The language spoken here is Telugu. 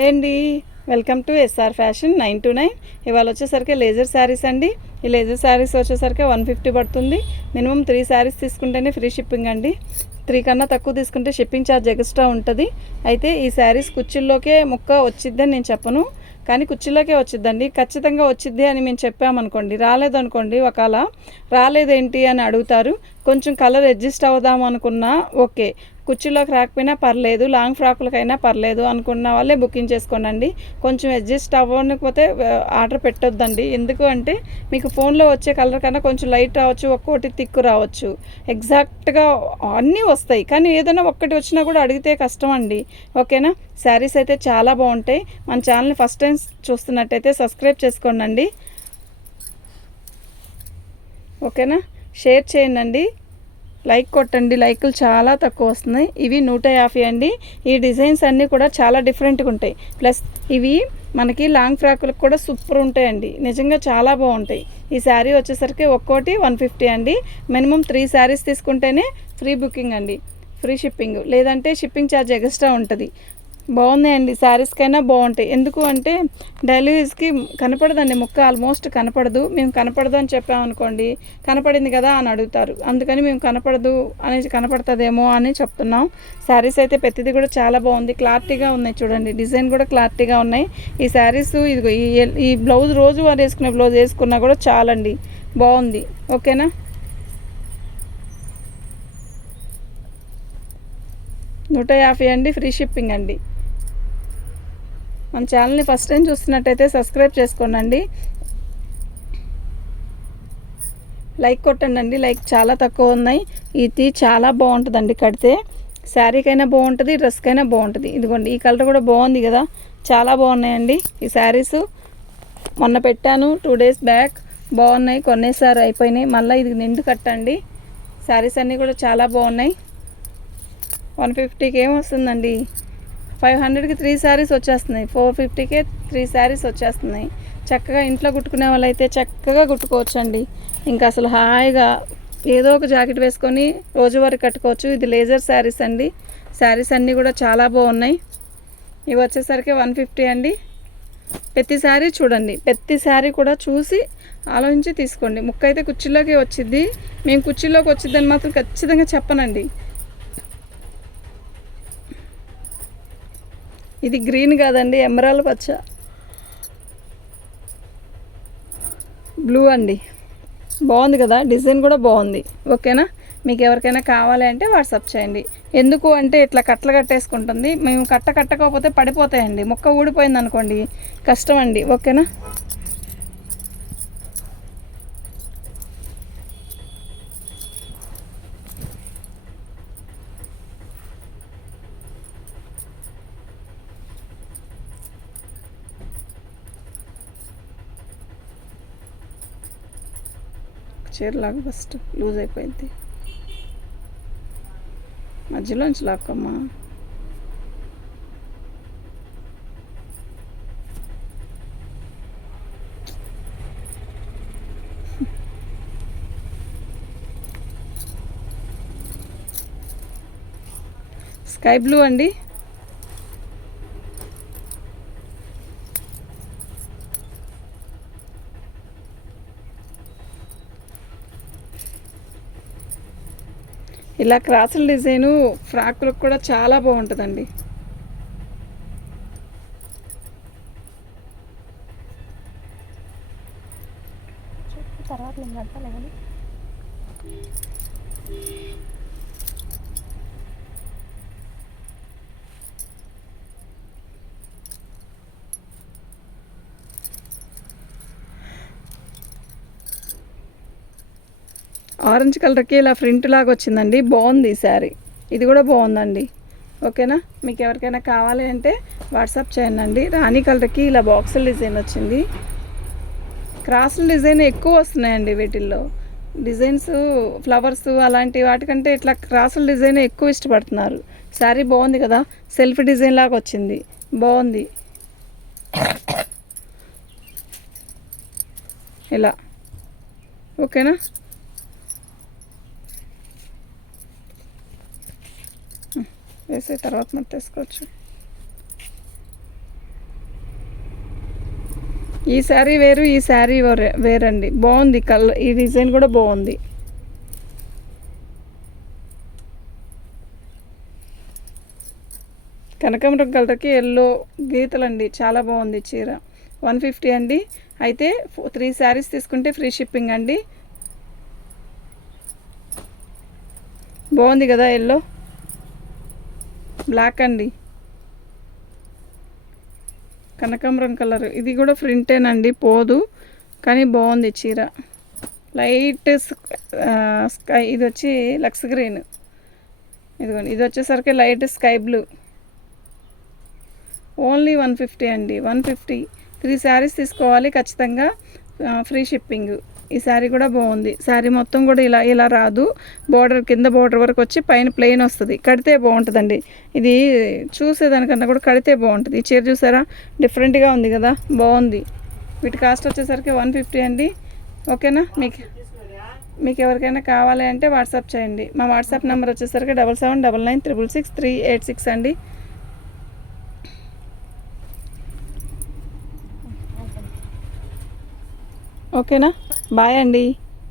హాయ్ అండి, వెల్కమ్ టు ఎస్ఆర్ ఫ్యాషన్ 929. ఇవాళ వచ్చేసరికి లేజర్ శారీస్ అండి. ఈ లేజర్ శారీస్ వచ్చేసరికి 150 పడుతుంది. మినిమం 3 శారీస్ తీసుకుంటేనే ఫ్రీ షిప్పింగ్ అండి. 3 కన్నా తక్కువ తీసుకుంటే షిప్పింగ్ ఛార్జ్ ఎక్స్ట్రా ఉంటుంది. అయితే ఈ శారీస్ కుర్చీల్లోకే ముక్క వచ్చిద్దని నేను చెప్పను, కానీ కుర్చీలోకే వచ్చిద్దండి. ఖచ్చితంగా వచ్చిద్ది అని మేము చెప్పామనుకోండి, రాలేదనుకోండి, ఒకవేళ రాలేదేంటి అని అడుగుతారు. కొంచెం కలర్ అడ్జస్ట్ అవుదాం అనుకున్నా ఓకే, కుర్చీలోకి రాకపోయినా పర్లేదు, లాంగ్ ఫ్రాకులకైనా పర్లేదు అనుకున్న వాళ్ళే బుకింగ్ చేసుకోండి. కొంచెం అడ్జస్ట్ అవ్వకపోతే ఆర్డర్ పెట్టొద్దండి. ఎందుకు అంటే మీకు ఫోన్లో వచ్చే కలర్ కన్నా కొంచెం లైట్ రావచ్చు, ఒక్కోటి థిక్ రావచ్చు, ఎగ్జాక్ట్గా అన్నీ వస్తాయి, కానీ ఏదైనా ఒక్కటి వచ్చినా కూడా అడిగితే కష్టం అండి. ఓకేనా? శారీస్ అయితే చాలా బాగుంటాయి. మన ఛానల్ని ఫస్ట్ టైం చూస్తున్నట్టయితే సబ్స్క్రైబ్ చేసుకోండి. ఓకేనా? షేర్ చేయండి, లైక్ కొట్టండి. లైకులు చాలా తక్కువ వస్తున్నాయి. ఇవి 150 అండి. ఈ డిజైన్స్ అన్నీ కూడా చాలా డిఫరెంట్గా ఉంటాయి. ప్లస్ ఇవి మనకి లాంగ్ ఫ్రాకులకు కూడా సూపర్ ఉంటాయండి, నిజంగా చాలా బాగుంటాయి. ఈ శారీ వచ్చేసరికి ఒక్కోటి 150 అండి. మినిమం 3 శారీస్ తీసుకుంటేనే ఫ్రీ బుకింగ్ అండి, ఫ్రీ షిప్పింగ్, లేదంటే షిప్పింగ్ ఛార్జ్ ఎక్స్ట్రా ఉంటుంది. బాగున్నాయండి, శారీస్కైనా బాగుంటాయి. ఎందుకు అంటే డైలీ యూజ్కి కనపడదండి, ముక్క ఆల్మోస్ట్ కనపడదు. మేము కనపడదు అని చెప్పామనుకోండి, కనపడింది కదా అని అడుగుతారు. అందుకని మేము కనపడదు అనేసి కనపడుతుందేమో అని చెప్తున్నాం. శారీస్ అయితే ప్రతిదీ కూడా చాలా బాగుంది, క్లారిటీగా ఉన్నాయి. చూడండి, డిజైన్ కూడా క్లారిటీగా ఉన్నాయి. ఈ శారీస్ ఇదిగో ఈ బ్లౌజ్ రోజు వారు వేసుకునే బ్లౌజ్ వేసుకున్నా కూడా చాలండి, బాగుంది. ఓకేనా? 150 అండి, ఫ్రీ షిప్పింగ్ అండి. మన ఛానల్ని ఫస్ట్ టైం చూస్తున్నట్టయితే సబ్స్క్రైబ్ చేసుకోండి, లైక్ కొట్టండి. లైక్ చాలా తక్కువ ఉన్నాయి. ఇది చాలా బాగుంటుందండి, కడితే శారీకైనా బాగుంటుంది, డ్రెస్కైనా బాగుంటుంది. ఇదిగోండి, ఈ కలర్ కూడా బాగుంది కదా, చాలా బాగున్నాయండి ఈ శారీస్. మొన్న పెట్టాను 2 డేస్ బ్యాక్, బాగున్నాయి. కొన్నేసారి అయిపోయినాయి, మళ్ళీ ఇది నిండు కట్టండి. శారీస్ అన్నీ కూడా చాలా బాగున్నాయి. 150కి ఏం వస్తుందండి, 500కి 3 శారీస్ వచ్చేస్తున్నాయి, 450కే 3 శారీస్ వచ్చేస్తున్నాయి. చక్కగా ఇంట్లో కుట్టుకునే వాళ్ళైతే చక్కగా కుట్టుకోవచ్చండి. ఇంకా అసలు హాయిగా ఏదో ఒక జాకెట్ వేసుకొని రోజువారీ కట్టుకోవచ్చు. ఇది లేజర్ శారీస్ అండి. శారీస్ అన్నీ కూడా చాలా బాగున్నాయి. ఇవి వచ్చేసరికి 150 అండి. ప్రతి శారీ చూడండి, ప్రతి శారీ కూడా చూసి ఆలోచించి తీసుకోండి. ముక్క అయితే కుర్చీలోకి వచ్చిద్ది, మేము కుర్చీలోకి వచ్చిద్దని మాత్రం ఖచ్చితంగా చెప్పనండి. ఇది గ్రీన్ కాదండి, ఎమరాల్డ్ పచ్చ, బ్లూ అండి. బాగుంది కదా, డిజైన్ కూడా బాగుంది. ఓకేనా? మీకు ఎవరికైనా కావాలి అంటే వాట్సాప్ చేయండి. ఎందుకు అంటే ఇట్లా కట్టలు కట్టేసుకుంటుంది, మేము కట్టకపోతే పడిపోతాయండి. ముక్క ఊడిపోయింది అనుకోండి, కష్టం అండి. ఓకేనా? చీరలాగా ఫస్ట్ లూజ్ అయిపోయింది, మధ్యలోంచి లాక్కమ్మా. స్కై బ్లూ అండి. ఇలా క్రాసుల డిజైను ఫ్రాక్లకు కూడా చాలా బాగుంటుందండి. ఆరెంజ్ కలర్కి ఇలా ప్రింట్ లాగా వచ్చిందండి, బాగుంది ఈ శారీ. ఇది కూడా బాగుందండి. ఓకేనా? మీకు ఎవరికైనా కావాలి అంటే వాట్సాప్ చేయండి. రాణి కలర్కి ఇలా బాక్సుల డిజైన్ వచ్చింది. క్రాసుల డిజైన్ ఎక్కువ వస్తున్నాయండి వీటిల్లో. డిజైన్స్ ఫ్లవర్స్ అలాంటి వాటికంటే ఇట్లా క్రాసుల డిజైన్ ఎక్కువ ఇష్టపడుతున్నారు. శారీ బాగుంది కదా, సెల్ఫ్ డిజైన్ లాగా వచ్చింది, బాగుంది. ఇలా ఓకేనా? వేసే తర్వాత మనం తీసుకోవచ్చు. ఈ శారీ వేరు, ఈ శారీ వేరండి. బాగుంది కలర్, ఈ డిజైన్ కూడా బాగుంది. కనకాంబరం కలర్కి ఎల్లో గీతలండి, చాలా బాగుంది చీర. 150 అండి. అయితే 3 శారీస్ తీసుకుంటే ఫ్రీ షిప్పింగ్ అండి. బాగుంది కదా ఎల్లో, బ్లాక్ అండి, కనకాంబరం కలర్. ఇది కూడా ప్రింటేనండి, పోదు కానీ బాగుంది చీర. లైట్ స్కై, ఇది వచ్చి లక్స్ గ్రీన్. ఇదిగోండి, ఇది వచ్చేసరికి లైట్ స్కై బ్లూ. ఓన్లీ 150 అండి, 150. 3 శారీస్ తీసుకోవాలి ఖచ్చితంగా, ఫ్రీ షిప్పింగ్. ఈ శారీ కూడా బాగుంది. శారీ మొత్తం కూడా ఇలా ఇలా రాదు, బార్డర్ కింద బార్డర్ వరకు వచ్చి పైన ప్లెయిన్ వస్తుంది. కడితే బాగుంటుందండి. ఇది చూసేదానికన్నా కూడా కడితే బాగుంటుంది. ఈ చీర చూసారా, డిఫరెంట్గా ఉంది కదా, బాగుంది. వీటి కాస్ట్ వచ్చేసరికి 150 అండి. ఓకేనా? మీకు ఎవరికైనా కావాలి అంటే వాట్సాప్ చేయండి. మా వాట్సాప్ నెంబర్ వచ్చేసరికి 7799666386 అండి. ఓకేనా? బాయ్ అండి.